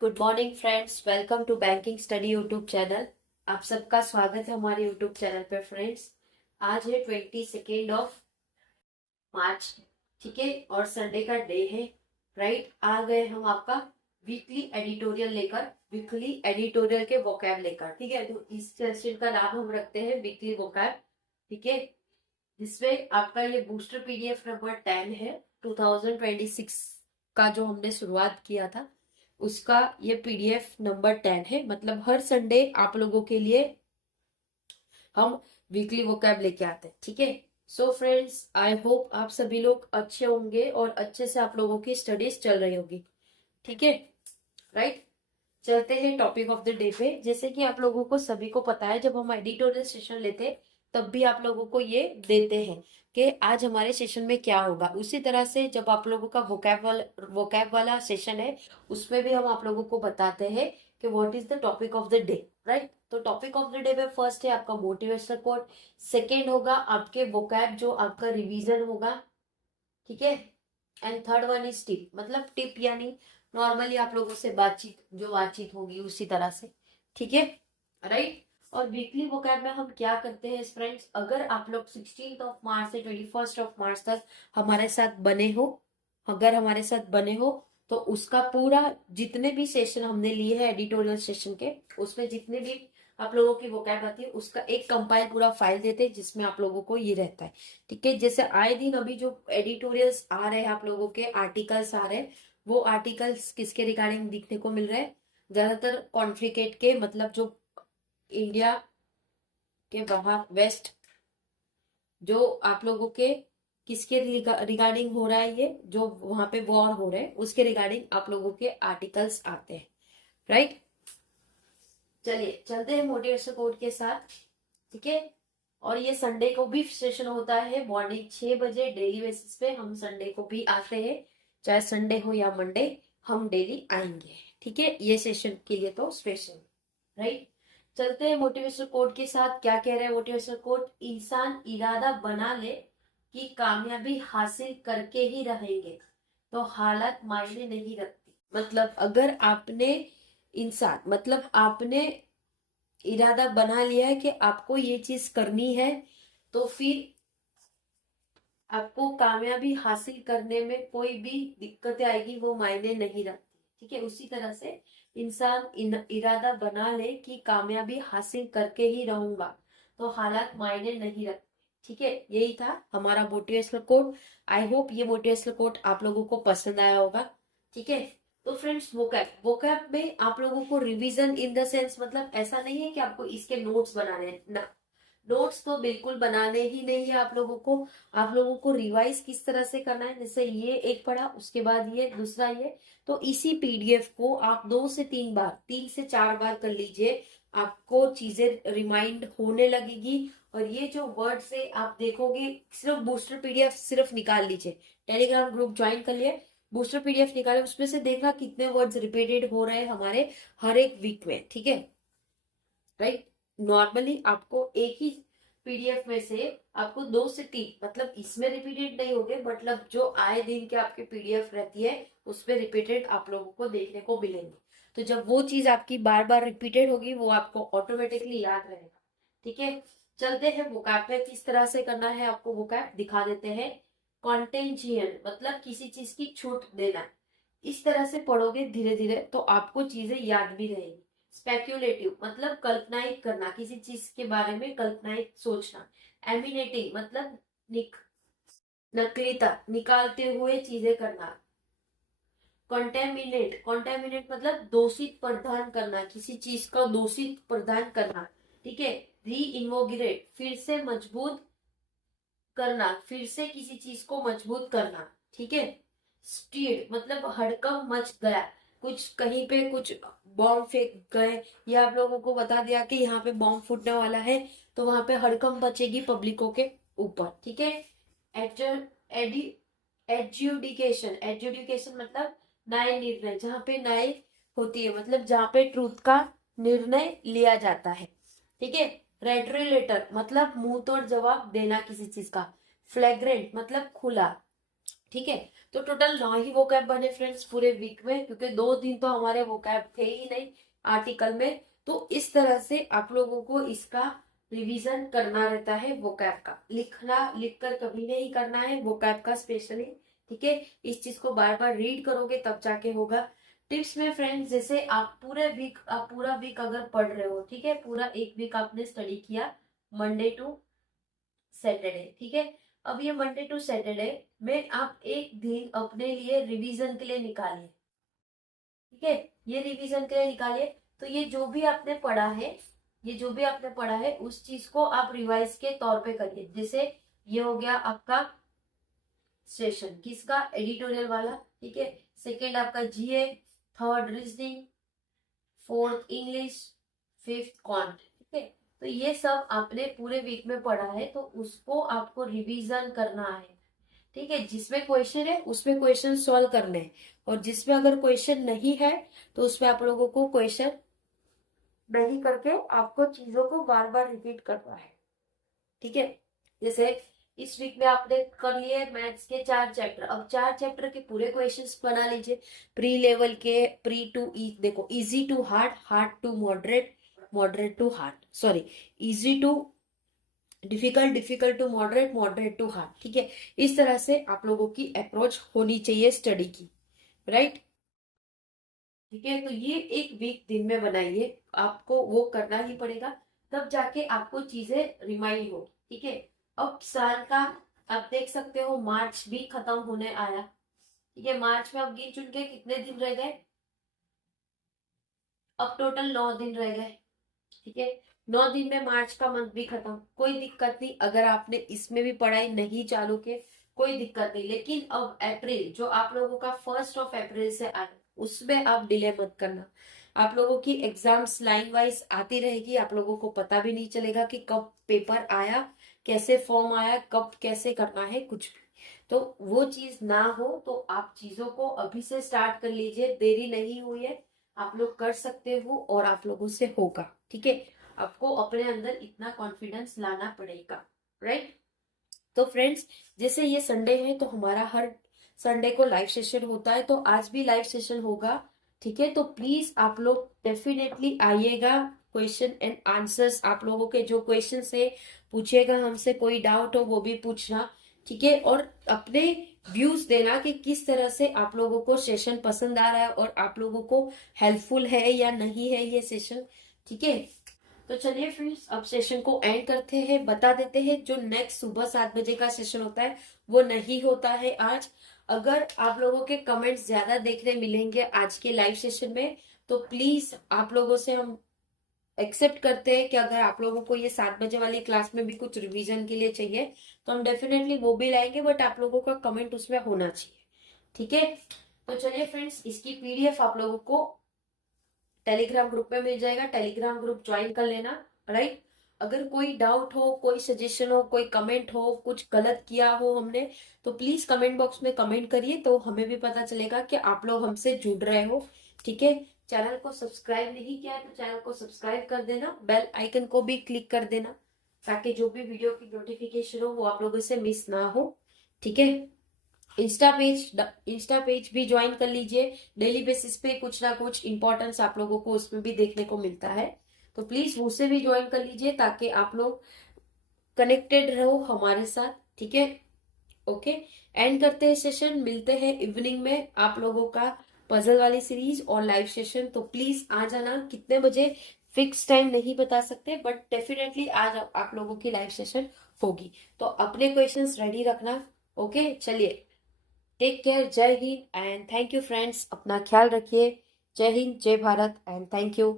Good morning friends, welcome to banking study YouTube channel. आप सबका स्वागत है हमारे यूट्यूब चैनल पे फ्रेंड्स। आज है 22 मार्च, ठीक है, और संडे का डे है। राइट, आ गए हम आपका वीकली एडिटोरियल लेकर, वीकली एडिटोरियल के वोकैब लेकर। ठीक है, तो इस सेशन का नाम हम रखते हैं वीकली वोकैब। ठीक है, जिसमें आपका ये बूस्टर पीडीएफ नंबर 10 है। 2026 का जो हमने शुरुआत किया था उसका ये पीडीएफ नंबर 10 है। मतलब हर संडे आप लोगों के लिए हम वीकली वोकैब लेके आते हैं। ठीक है, सो फ्रेंड्स, आई होप आप सभी लोग अच्छे होंगे और अच्छे से आप लोगों की स्टडीज चल रही होगी। ठीक है, राइट, चलते हैं टॉपिक ऑफ द डे पे। जैसे कि आप लोगों को सभी को पता है, जब हम एडिटोरियल सेशन लेते हैं तब भी आप लोगों को ये देते हैं कि आज हमारे सेशन में क्या होगा। उसी तरह से जब आप लोगों का वोकैब वाला सेशन है उसमें भी हम आप लोगों को बताते हैं कि what is the topic of the day. Right, तो टॉपिक ऑफ द डे में फर्स्ट है आपका मोटिवेशनल कोट, सेकेंड होगा आपके वोकैब जो आपका रिवीजन होगा। ठीक है, and third one is tip, मतलब टिप यानी नॉर्मली आप लोगों से बातचीत, जो बातचीत होगी उसी तरह से। ठीक है, राइट। और वीकली वोकैब में हम क्या करते हैं फ्रेंड्स, अगर आप लोग 16 मार्च से 21 मार्च तक हमारे साथ बने हो, अगर हमारे साथ बने हो तो उसका पूरा जितने भी सेशन हमने लिए हैं एडिटोरियल सेशन के, उसमें जितने भी आप लोगों की वोकैब आती है उसका एक कंपाइल पूरा फाइल देते हैं जिसमें आप लोगों को ये रहता है। ठीक है, जैसे आए दिन अभी जो एडिटोरियल्स आ रहे हैं, आप लोगों के आर्टिकल्स आ रहे हैं, वो आर्टिकल्स किसके रिगार्डिंग दिखने को मिल रहे हैं? ज्यादातर कॉन्फ्लिक्ट के, मतलब जो इंडिया के बाहर वेस्ट, जो आप लोगों के किसके रिगार्डिंग हो रहा है, ये जो वहां पे वॉर हो रहे हैं उसके रिगार्डिंग आप लोगों के आर्टिकल्स आते हैं। राइट, चलिए चलते हैं मोटिवेशनल कोड के साथ। ठीक है, और ये संडे को भी सेशन होता है मॉर्निंग 6 बजे डेली बेसिस पे। हम संडे को भी आते हैं, चाहे संडे हो या मंडे, हम डेली आएंगे। ठीक है, ये सेशन के लिए तो स्पेशल। राइट, चलते हैं मोटिवेशनल कोड के साथ। क्या कह रहे हैं मोटिवेशनल कोड? इंसान इरादा बना ले कि कामयाबी हासिल करके ही रहेंगे तो हालात मायने नहीं रखती। मतलब अगर आपने इंसान, मतलब आपने इरादा बना लिया है कि आपको ये चीज करनी है, तो फिर आपको कामयाबी हासिल करने में कोई भी दिक्कतें आएगी वो मायने नहीं रखती। ठीक है, उसी तरह से इंसान इरादा बना ले कि कामयाबी हासिल करके ही रहूंगा तो हालात मायने नहीं रखते। ठीक है, यही था हमारा मोटिवेशनल कोट। आई होप ये मोटिवेशनल कोट आप लोगों को पसंद आया होगा। ठीक है, तो फ्रेंड्स, वोकैब में आप लोगों को रिवीजन इन द सेंस, मतलब ऐसा नहीं है कि आपको इसके नोट्स बनाने हैं ना, नोट्स तो बिल्कुल बनाने ही नहीं है आप लोगों को। आप लोगों को रिवाइज किस तरह से करना है, जैसे ये एक पढ़ा उसके बाद ये दूसरा, ये तो इसी पीडीएफ को आप 2 से 3 बार, 3 से 4 बार कर लीजिए, आपको चीजें रिमाइंड होने लगेगी। और ये जो वर्ड से आप देखोगे, सिर्फ बूस्टर पीडीएफ सिर्फ निकाल लीजिए, टेलीग्राम ग्रुप ज्वाइन कर लिए, बूस्टर पीडीएफ निकाले, उसमें से देखना कितने वर्ड्स रिपीटेड हो रहे हैं हमारे हर एक वीक में। ठीक है, राइट, नॉर्मली आपको एक ही पीडीएफ में से आपको 2 से 3, मतलब इसमें रिपीटेड नहीं होंगे, मतलब जो आए दिन के आपके पीडीएफ रहती है उसमें रिपीटेड आप लोगों को देखने को मिलेंगे। तो जब वो चीज आपकी बार बार रिपीटेड होगी वो आपको ऑटोमेटिकली याद रहेगा। ठीक है, चलते हैं वोकैब पे किस तरह से करना है, आपको वोकैब दिखा देते हैं। कॉन्टेंजियन मतलब किसी चीज की छूट देना, इस तरह से पढ़ोगे धीरे धीरे तो आपको चीजें याद भी रहेगी। स्पेक्यूलेटिव मतलब कल्पनाएं करना, किसी चीज के बारे में कल्पनाएं सोचना। एमिनेटिंग मतलब नकलीता, निकालते हुए चीजें करना। कॉन्टेमिनेट मतलब दूषित प्रदान करना, किसी चीज का दूषित प्रदान करना। ठीक है, री इन्वोगिरेट फिर से मजबूत करना, फिर से किसी चीज को मजबूत करना। ठीक है, स्टीड मतलब हड़कंप मच गया, कुछ कहीं पे कुछ बॉम्ब फेंक गए, या आप लोगों को बता दिया कि यहाँ पे बॉम्ब फूटने वाला है, तो वहां पे हड़कंप मचेगी पब्लिकों के ऊपर। ठीक है, एडजु एडजुडिकेशन, एडजुडिकेशन मतलब न्याय निर्णय, जहाँ पे न्याय होती है, मतलब जहाँ पे ट्रूथ का निर्णय लिया जाता है। ठीक है, रेट्रिलेटर मतलब मुंह तोड़ जवाब देना किसी चीज का। फ्लैग्रेंट मतलब खुला। ठीक है, तो टोटल 9 ही वोकैब बने फ्रेंड्स पूरे वीक में, क्योंकि 2 दिन तो हमारे वोकैब थे ही नहीं आर्टिकल में। तो इस तरह से आप लोगों को इसका रिवीजन करना रहता है वोकैब का, लिखना लिखकर कभी नहीं करना है वोकैब का स्पेशली, ठीक है। इस चीज को बार बार रीड करोगे तब जाके होगा। टिप्स में फ्रेंड्स, जैसे आप पूरा वीक अगर पढ़ रहे हो, ठीक है, पूरा एक वीक आपने स्टडी किया मंडे टू सैटरडे, ठीक है। अब ये मंडे टू सैटरडे में आप एक दिन अपने लिए रिवीजन के लिए निकालिए, ठीक है। ये रिवीजन के लिए निकालिए। तो ये जो भी आपने पढ़ा है, ये जो भी आपने पढ़ा है उस चीज को आप रिवाइज के तौर पे करिए। जैसे ये हो गया आपका सेशन किसका, एडिटोरियल वाला, ठीक है। सेकेंड आपका GA, third reasoning, fourth English, fifth quant, ठीक है। तो ये सब आपने पूरे वीक में पढ़ा है, तो उसको आपको रिवीजन करना है, ठीक है। जिसमें क्वेश्चन है उसमें क्वेश्चन सॉल्व करने हैं, और जिसमें अगर क्वेश्चन नहीं है तो उसमें आप लोगों को क्वेश्चन नहीं करके आपको चीजों को बार बार रिपीट करना है, ठीक है। जैसे इस वीक में आपने कर लिए मैथ्स के 4 चैप्टर, अब 4 चैप्टर के पूरे क्वेश्चंस बना लीजिए। प्री लेवल के, प्री टू देखो easy to hard, hard to moderate, moderate to hard, sorry easy to difficult, difficult to moderate, moderate to hard, ठीक है। इस तरह से आप लोगों की अप्रोच होनी चाहिए स्टडी की, राइट, ठीक है। तो ये एक वीक दिन में बनाइए, आपको वो करना ही पड़ेगा, तब जाके आपको चीजें रिमाइंड हो, ठीक है। अब साल का आप देख सकते हो मार्च भी खत्म होने आया, ठीक है। मार्च में अब गिन चुन के कितने दिन रह गए, अब टोटल 9 दिन रह गए, ठीक है। 9 दिन में मार्च का मंथ भी खत्म, कोई दिक्कत नहीं अगर आपने इसमें भी पढ़ाई नहीं चालू की, कोई दिक्कत नहीं। लेकिन अब अप्रैल जो आप लोगों का 1 अप्रैल से आए, उसमें आप डिले मत करना। आप लोगों की एग्जाम्स लाइन वाइज आती रहेगी, आप लोगों को पता भी नहीं चलेगा कि कब पेपर आया, कैसे फॉर्म आया, कब कैसे करना है, कुछ भी। तो वो चीज ना हो, तो आप चीजों को अभी से स्टार्ट कर लीजिए, देरी नहीं हुई है, आप लोग कर सकते हो और आप लोगों से होगा, ठीक है। आपको अपने अंदर इतना कॉन्फिडेंस लाना पड़ेगा, राइट। तो फ्रेंड्स, जैसे ये संडे है तो हमारा हर संडे को लाइव सेशन होता है, तो आज भी लाइव सेशन होगा, ठीक है। तो प्लीज आप लोग डेफिनेटली आइएगा, क्वेश्चन एंड आंसर्स आप लोगों के जो क्वेश्चन है पूछिएगा हमसे, कोई डाउट हो वो भी पूछना, ठीक है। और अपने व्यूज देना कि किस तरह से आप लोगों को सेशन पसंद आ रहा है और आप लोगों को हेल्पफुल है या नहीं है ये सेशन, ठीक है। तो चलिए फ्रेंड्स, अब सेशन को एंड करते हैं, बता देते हैं जो नेक्स्ट सुबह 7 बजे का सेशन होता है वो नहीं होता है आज। अगर आप लोगों के कमेंट्स ज्यादा देखने मिलेंगे आज के लाइव सेशन में, तो प्लीज आप लोगों से हम एक्सेप्ट करते हैं कि अगर आप लोगों को ये 7 बजे वाली क्लास में भी कुछ रिवीजन के लिए चाहिए तो हम डेफिनेटली वो भी लाएंगे, बट आप लोगों का कमेंट उसमें होना चाहिए, ठीक है। तो चलिए फ्रेंड्स, इसकी पीडीएफ आप लोगों को टेलीग्राम ग्रुप में मिल जाएगा, टेलीग्राम ग्रुप ज्वाइन कर लेना, राइट। अगर कोई डाउट हो, कोई सजेशन हो, कोई कमेंट हो, कुछ गलत किया हो हमने, तो प्लीज कमेंट बॉक्स में कमेंट करिए, तो हमें भी पता चलेगा कि आप लोग हमसे जुड़ रहे हो, ठीक है। चैनल को सब्सक्राइब नहीं किया तो चैनल को सब्सक्राइब कर देना, बेल आइकन को भी क्लिक कर देना, ताकि जो भी वीडियो की नोटिफिकेशन हो वो आप लोगों से मिस ना हो, ठीक है। इंस्टा पेज भी ज्वाइन कर लीजिए, डेली बेसिस पे कुछ ना कुछ इंपॉर्टेंस आप लोगों को उसमें भी देखने को मिलता है, तो प्लीज उसे भी ज्वाइन कर लीजिए ताकि आप लोग कनेक्टेड रहो हमारे साथ, ठीक है। ओके, एंड करते हैं सेशन, मिलते हैं इवनिंग में आप लोगों का पजल वाली सीरीज और लाइव सेशन। तो प्लीज आ जाना, कितने बजे फिक्स टाइम नहीं बता सकते, बट डेफिनेटली आज आप लोगों की लाइव सेशन होगी, तो अपने क्वेश्चंस रेडी रखना, ओके। चलिए, टेक केयर, जय Hind and thank you friends, अपना ख्याल रखिए, जय हिंद, जय भारत एंड थैंक यू।